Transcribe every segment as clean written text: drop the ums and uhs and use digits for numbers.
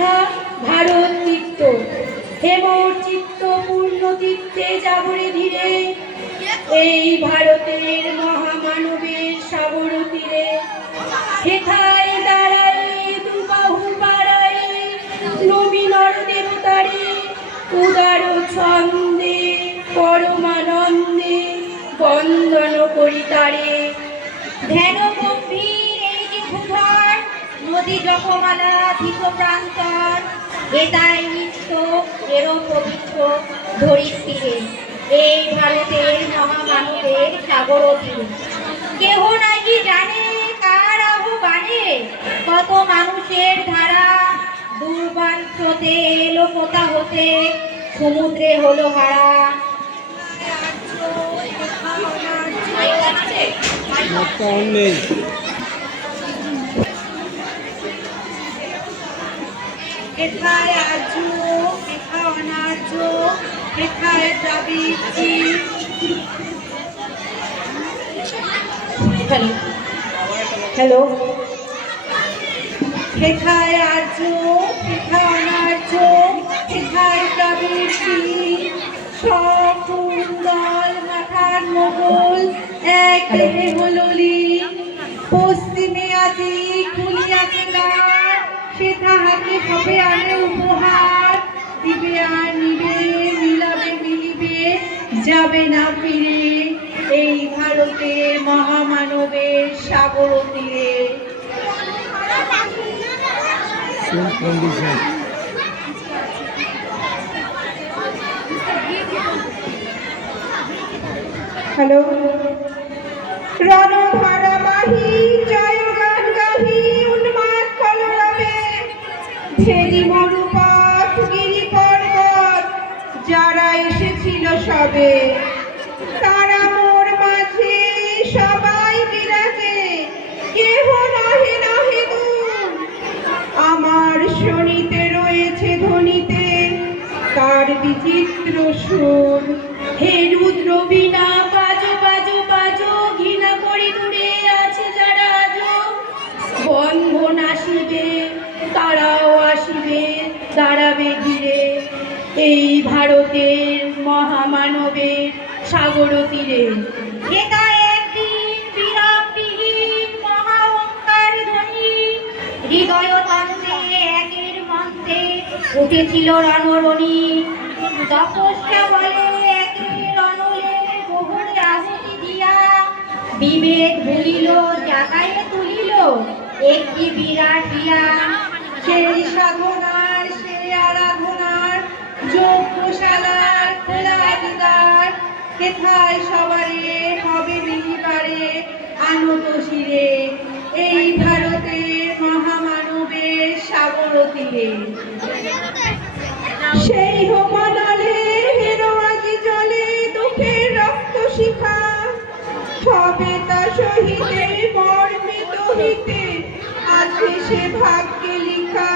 তথা ভারত তীর্থ হেমর চিত্ত পূর্ণ তীর্থে জাগরে ধীরে এই ভারতের মহামানবের সাগর তীরে হেথায় দাঁড়ায় দুবাহু বাড়ায় নবীনর দেবতারে উদার ছন্দে পরমানন্দে বন্দন করি তারে। ধ্যান গম্ভীর এই যে ভূধর নদী জপমালা ধীত প্রান্তর এটাই নিত্য এরও পবিত্র ধরিত্রীরে এই ভারতের মহামানবের সাগর তীরে। কেহ নাকি জানে কার আহ্বানে কত মানুষের ধারা দুর্বান স্রোতে এলো কোথা হতে সমুদ্রে হলো হারা। এথায় আর্য এথা অনার্য এথায় দ্রাবিড়। হ্যালো হেথায় আর্য হেথা অনার্য হেথায় দ্রাবিড় সব কুণ্ডল মাথার মোগল এক দেহে হলো লীন। পশ্চিমে আজি খুলিয়াছে দ্বার সে তাহাকে হবে আনে উপহার দিবে আর নিবে মিলাবে মিলিবে যাবে না ফিরে এই ভারতের মহামানবের সাগর তীরে। হ্যালো রণধারাবাহী জয় গান গাহি উন্মাদ কলরবে ছেড়ি মরুপথ গিরি পর্বত যারা এসেছিল সবে তারা মোর মাঝে সবাই বিরাজে কেহ নহে নহে দূর আমার শনিতে রয়েছে ধ্বনিতে তার বিচিত্র সুর। হে রুদ্র বীণা বাজো বাজো বাজো ঘৃণা করি দূরে আছে যারা আজো বন্ধন আসিবে তারাও আসিবে দাঁড়াবে ঘিরে এই ভারতের মহামানবের সাগর তীরে। এটা একদিন বিরামবিহীন মহা ওঙ্কার ধ্বনি হৃদয় তন্ত্রে একের মন্ত্রে উঠেছিল রণরণী তপস্যা বলে একের অনলে মোহরে আহুতি দিয়া বিবেক ভুলিল জাগায় তুলিল একটি বিরাট হিয়া। সেই সাধনার সেই আরাধনার যজ্ঞশালার খোলা দিদার হেথায় সবারে হবে মিলিবারে আনত শিরে এই ভারতের মহামানবের সাগর তীরে। সেই হোমনলে হেরো আজি জলে দুঃখের রক্ত শিখা হবে তা সহিতে মর্মিত হইতে আছে সে ভাগ্যে লিখা।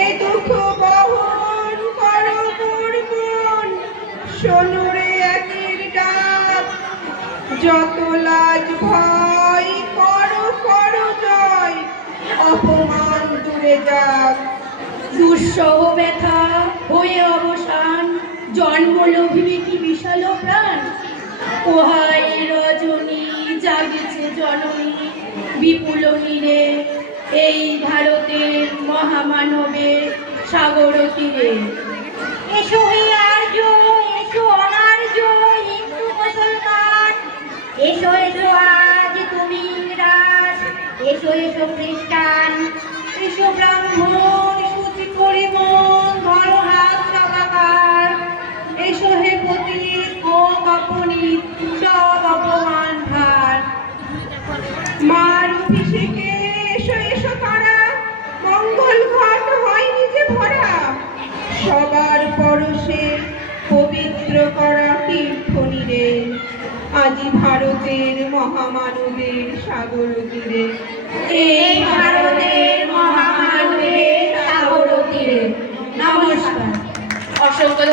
এ দুঃখ বহন করো মোর মন শোনুরে একের ডাক যত লাজ ভয় করো করো জয় অপমান দূরে যাক। দুঃসহ ব্যথা হয়ে অবসান জন্মলোভী কি বিশাল প্রাণ পোহাই রজনী জাগেছে জননী বিপুল নীরে এই ভারতের মহামানবের সাগর তীরে। এসো হে আর্য এসো অনার্য হিন্দু মুসলমান এসো এসো আজ তুমি ইংরাজ এসো এসো খ্রিস্টান এসো ব্রাহ্মণ সুচি পরিমণ ধরো হাত সবাকার এসো হে পতিত ও অপনীত সব অপমান ভার। মার অভিষেকে এসো এসো তারা মঙ্গল ঘট হয়নি যে ভরা সবার পরশে পবিত্র করা তীর্থনীরে আজি ভারতের মহামানবের সাগর তীরে। এই ভারতের মহামানবের সাগর তীরে। নমস্কার। অসংখ্য